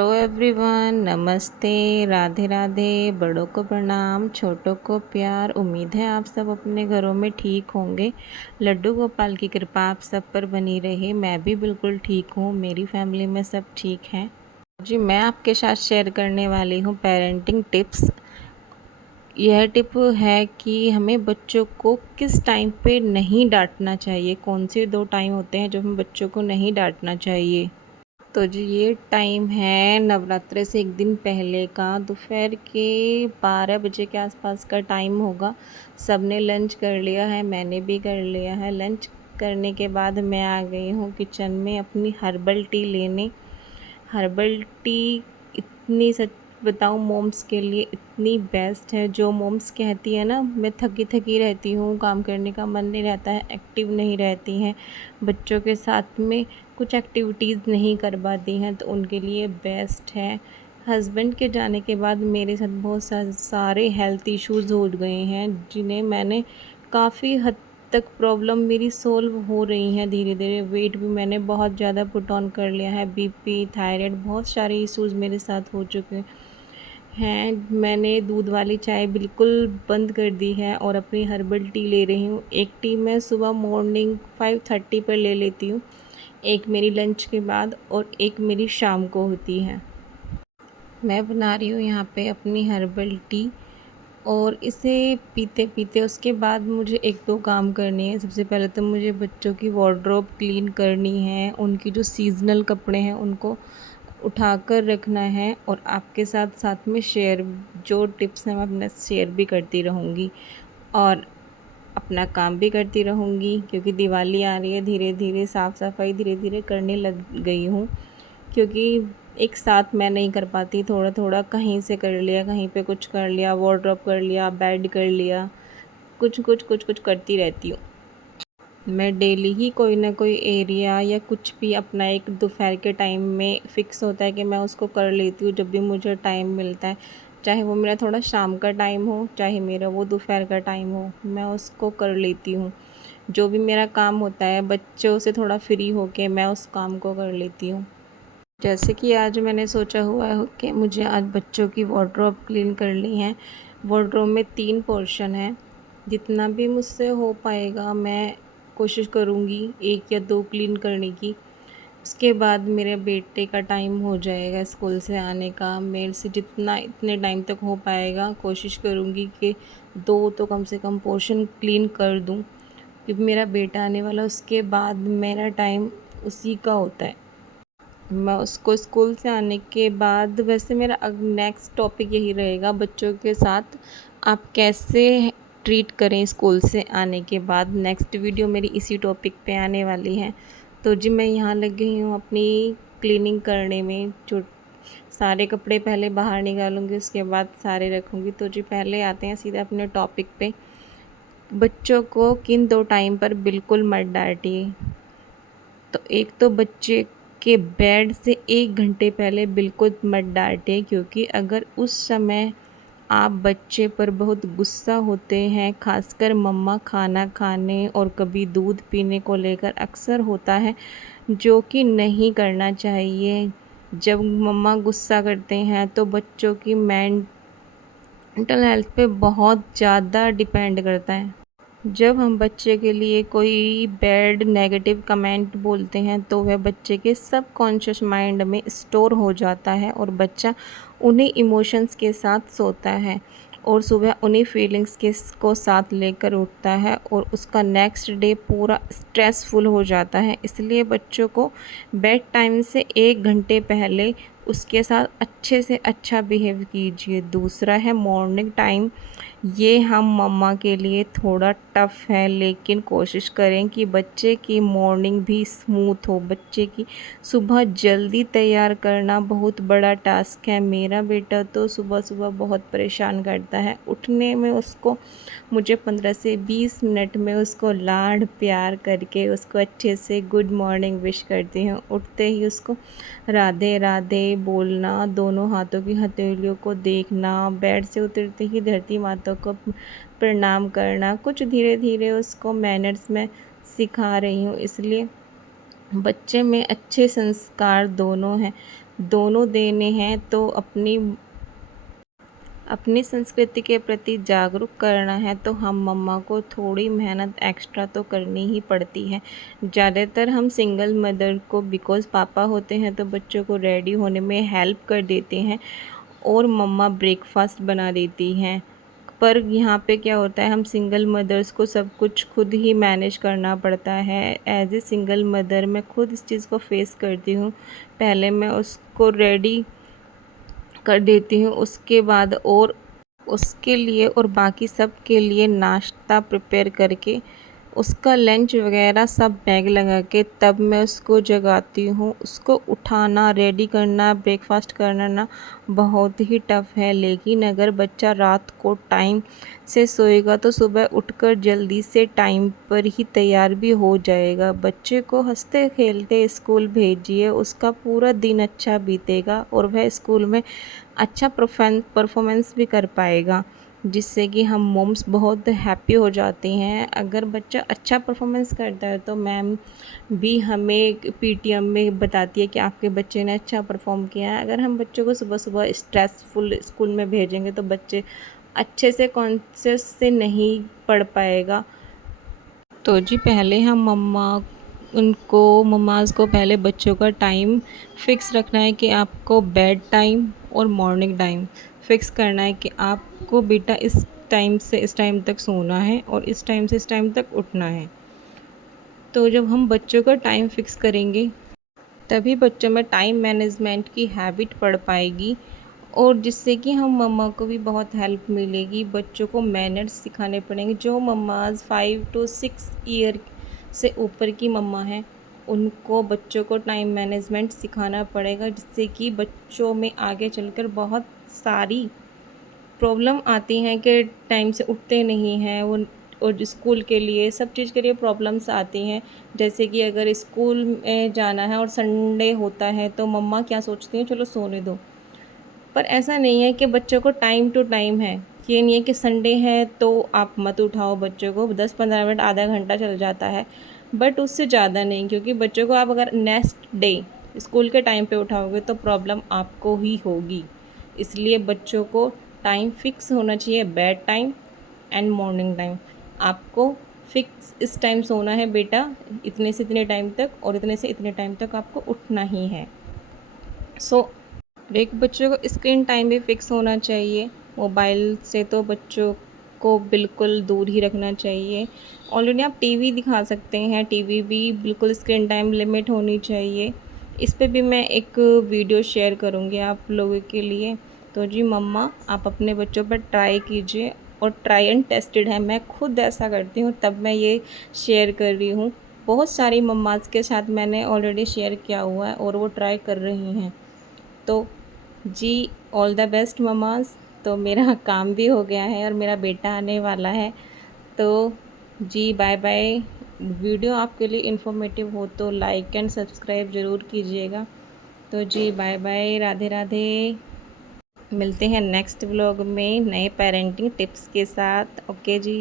Hello everyone, नमस्ते, राधे राधे। बड़ों को प्रणाम, छोटों को प्यार। उम्मीद है आप सब अपने घरों में ठीक होंगे। लड्डू गोपाल की कृपा आप सब पर बनी रहे। मैं भी बिल्कुल ठीक हूँ, मेरी फैमिली में सब ठीक हैं जी। मैं आपके साथ शेयर करने वाली हूँ पेरेंटिंग टिप्स। यह टिप है कि हमें बच्चों को किस टाइम पे नहीं डांटना चाहिए। कौन से 2 टाइम होते हैं जब हम बच्चों को नहीं डांटना चाहिए। तो जी ये टाइम है नवरात्रे से एक दिन पहले का, दोपहर के 12 बजे के आसपास का टाइम होगा। सबने लंच कर लिया है, मैंने भी कर लिया है। लंच करने के बाद मैं आ गई हूँ किचन में अपनी हर्बल टी लेने। हर्बल टी इतनी, सच बताऊँ, मोम्स के लिए इतनी बेस्ट है। जो मोम्स कहती है ना, मैं थकी थकी रहती हूँ, काम करने का मन नहीं रहता है, एक्टिव नहीं रहती हैं, बच्चों के साथ में कुछ एक्टिविटीज़ नहीं कर पाती हैं, तो उनके लिए बेस्ट है। हस्बैंड के जाने के बाद मेरे साथ बहुत सारे हेल्थ इश्यूज़ हो गए हैं, जिन्हें मैंने काफ़ी हद तक प्रॉब्लम मेरी सोल्व हो रही हैं धीरे धीरे। वेट भी मैंने बहुत ज़्यादा पुट ऑन कर लिया है, बीपी, थायराइड, बहुत सारे इश्यूज़ मेरे साथ हो चुके हैं। मैंने दूध वाली चाय बिल्कुल बंद कर दी है और अपनी हर्बल टी ले रही हूँ। एक टी मैं सुबह मॉर्निंग 5:30 पर ले लेती हूँ, एक मेरी लंच के बाद और एक मेरी शाम को होती है। मैं बना रही हूँ यहाँ पे अपनी हर्बल टी, और इसे पीते पीते उसके बाद मुझे 1-2 काम करने हैं। सबसे पहले तो मुझे बच्चों की वार्डरोब क्लीन करनी है, उनकी जो सीज़नल कपड़े हैं उनको उठाकर रखना है, और आपके साथ साथ में शेयर, जो टिप्स हैं मैं अपने शेयर भी करती रहूँगी और अपना काम भी करती रहूँगी। क्योंकि दिवाली आ रही है, धीरे धीरे साफ़ सफाई धीरे धीरे करने लग गई हूँ, क्योंकि एक साथ मैं नहीं कर पाती। थोड़ा थोड़ा कहीं से कर लिया, कहीं पे कुछ कर लिया, वार्डरोब कर लिया, बेड कर लिया, कुछ कुछ कुछ कुछ करती रहती हूँ। मैं डेली ही कोई ना कोई एरिया या कुछ भी अपना एक दोपहर के टाइम में फ़िक्स होता है कि मैं उसको कर लेती हूँ जब भी मुझे टाइम मिलता है। चाहे वो मेरा थोड़ा शाम का टाइम हो, चाहे मेरा वो दोपहर का टाइम हो, मैं उसको कर लेती हूँ। जो भी मेरा काम होता है बच्चों से थोड़ा फ्री होके मैं उस काम को कर लेती हूँ। जैसे कि आज मैंने सोचा हुआ है कि मुझे आज बच्चों की वार्डरोब क्लीन करनी है। वार्डरोब में 3 पोर्शन है, जितना भी मुझसे हो पाएगा मैं कोशिश करूँगी 1 या 2 क्लीन करने की। उसके बाद मेरे बेटे का टाइम हो जाएगा स्कूल से आने का। मेरे से जितना इतने टाइम तक हो पाएगा कोशिश करूँगी कि 2 तो कम से कम पोर्शन क्लीन कर दूँ, क्योंकि मेरा बेटा आने वाला, उसके बाद मेरा टाइम उसी का होता है। मैं उसको स्कूल से आने के बाद, वैसे मेरा नेक्स्ट टॉपिक यही रहेगा, बच्चों के साथ आप कैसे ट्रीट करें स्कूल से आने के बाद। नेक्स्ट वीडियो मेरी इसी टॉपिक पे आने वाली है। तो जी मैं यहाँ लग गई हूँ अपनी क्लीनिंग करने में। जो सारे कपड़े पहले बाहर निकालूंगी, उसके बाद सारे रखूँगी। तो जी पहले आते हैं सीधा अपने टॉपिक पे। बच्चों को किन 2 टाइम पर बिल्कुल मत डांटिए। तो एक तो बच्चे के बेड से 1 घंटे पहले बिल्कुल मत डांटें, क्योंकि अगर उस समय आप बच्चे पर बहुत गुस्सा होते हैं, खासकर मम्मा खाना खाने और कभी दूध पीने को लेकर अक्सर होता है, जो कि नहीं करना चाहिए। जब मम्मा गुस्सा करते हैं तो बच्चों की मेंटल हेल्थ पे बहुत ज़्यादा डिपेंड करता है। जब हम बच्चे के लिए कोई बैड नेगेटिव कमेंट बोलते हैं तो वह बच्चे के सबकॉन्शियस माइंड में स्टोर हो जाता है, और बच्चा उन्हीं इमोशंस के साथ सोता है और सुबह उन्हीं फीलिंग्स के को साथ लेकर उठता है, और उसका नेक्स्ट डे पूरा स्ट्रेसफुल हो जाता है। इसलिए बच्चों को बेड टाइम से 1 घंटे पहले उसके साथ अच्छे से अच्छा बिहेव कीजिए। दूसरा है मॉर्निंग टाइम। ये हम मम्मा के लिए थोड़ा टफ़ है, लेकिन कोशिश करें कि बच्चे की मॉर्निंग भी स्मूथ हो। बच्चे की सुबह जल्दी तैयार करना बहुत बड़ा टास्क है। मेरा बेटा तो सुबह सुबह बहुत परेशान करता है उठने में। उसको मुझे 15 से 20 मिनट में उसको लाड प्यार करके उसको अच्छे से गुड मॉर्निंग विश करती हूँ। उठते ही उसको राधे राधे बोलना, दोनों हाथों की हथेलियों को देखना, बेड से उतरते ही धरती माता को प्रणाम करना, कुछ धीरे धीरे उसको मैनर्स में सिखा रही हूँ। इसलिए बच्चे में अच्छे संस्कार दोनों हैं। दोनों देने हैं, तो अपनी संस्कृति के प्रति जागरूक करना है तो हम मम्मा को थोड़ी मेहनत एक्स्ट्रा तो करनी ही पड़ती है। ज़्यादातर हम सिंगल मदर को बिकॉज़ पापा होते हैं तो बच्चों को रेडी होने में हेल्प कर देते हैं और मम्मा ब्रेकफास्ट बना देती हैं। पर यहाँ पे क्या होता है, हम सिंगल मदर्स को सब कुछ खुद ही मैनेज करना पड़ता है। एज ए सिंगल मदर मैं खुद इस चीज़ को फेस करती हूँ। पहले मैं उसको रेडी कर देती हूँ, उसके बाद और उसके लिए और बाकी सब के लिए नाश्ता प्रिपेयर करके उसका लंच वगैरह सब बैग लगा के तब मैं उसको जगाती हूँ। उसको उठाना, रेडी करना, ब्रेकफास्ट करना ना बहुत ही टफ़ है, लेकिन अगर बच्चा रात को टाइम से सोएगा तो सुबह उठकर जल्दी से टाइम पर ही तैयार भी हो जाएगा। बच्चे को हंसते खेलते स्कूल भेजिए, उसका पूरा दिन अच्छा बीतेगा और वह स्कूल में अच्छा परफॉर्मेंस भी कर पाएगा, जिससे कि हम मोम्स बहुत हैप्पी हो जाती हैं। अगर बच्चा अच्छा परफॉर्मेंस करता है तो मैम भी हमें पीटीएम में बताती है कि आपके बच्चे ने अच्छा परफॉर्म किया है। अगर हम बच्चों को सुबह सुबह स्ट्रेसफुल स्कूल में भेजेंगे तो बच्चे अच्छे से कॉन्शियस से नहीं पढ़ पाएगा। तो जी पहले हम मम्माज़ को पहले बच्चों का टाइम फ़िक्स रखना है कि आपको बेड टाइम और मॉर्निंग टाइम फ़िक्स करना है कि आपको बेटा इस टाइम से इस टाइम तक सोना है और इस टाइम से इस टाइम तक उठना है। तो जब हम बच्चों का टाइम फ़िक्स करेंगे तभी बच्चों में टाइम मैनेजमेंट की हैबिट पड़ पाएगी और जिससे कि हम मम्मा को भी बहुत हेल्प मिलेगी। बच्चों को मैनर्स सिखाने पड़ेंगे। जो मम्माज़ 5 to 6 ईयर से ऊपर की मम्मा हैं उनको बच्चों को टाइम मैनेजमेंट सिखाना पड़ेगा, जिससे कि बच्चों में आगे चलकर बहुत सारी प्रॉब्लम आती हैं कि टाइम से उठते नहीं हैं वो, और स्कूल के लिए सब चीज़ के लिए प्रॉब्लम्स आती हैं। जैसे कि अगर स्कूल में जाना है और संडे होता है तो मम्मा क्या सोचती हैं, चलो सोने दो। पर ऐसा नहीं है कि बच्चों को टाइम टू टाइम है। ये नहीं है कि संडे है तो आप मत उठाओ बच्चों को, 10-15 मिनट आधा घंटा चल जाता है, बट उससे ज़्यादा नहीं, क्योंकि बच्चों को आप अगर नेक्स्ट डे स्कूल के टाइम पे उठाओगे तो प्रॉब्लम आपको ही होगी। इसलिए बच्चों को टाइम फ़िक्स होना चाहिए, bed time and morning time. आपको फ़िक्स इस टाइम सोना है बेटा, इतने से इतने टाइम तक, और इतने से इतने टाइम तक आपको उठना ही है। सो एक बच्चों को स्क्रीन टाइम भी फ़िक्स होना चाहिए। मोबाइल से तो बच्चों को बिल्कुल दूर ही रखना चाहिए। ऑलरेडी आप टीवी दिखा सकते हैं, टीवी भी बिल्कुल स्क्रीन टाइम लिमिट होनी चाहिए। इस पे भी मैं एक वीडियो शेयर करूँगी आप लोगों के लिए। तो जी मम्मा आप अपने बच्चों पर ट्राई कीजिए, और ट्राई एंड टेस्टेड है, मैं खुद ऐसा करती हूँ तब मैं ये शेयर कर रही हूँ। बहुत सारी मम्माज़ के साथ मैंने ऑलरेडी शेयर किया हुआ है और वो ट्राई कर रही हैं। तो जी ऑल द बेस्ट ममाज़। तो मेरा काम भी हो गया है और मेरा बेटा आने वाला है। तो जी बाय बाय। वीडियो आपके लिए इन्फॉर्मेटिव हो तो लाइक एंड सब्सक्राइब ज़रूर कीजिएगा। तो जी बाय बाय, राधे राधे। मिलते हैं नेक्स्ट व्लॉग में नए पेरेंटिंग टिप्स के साथ। ओके जी।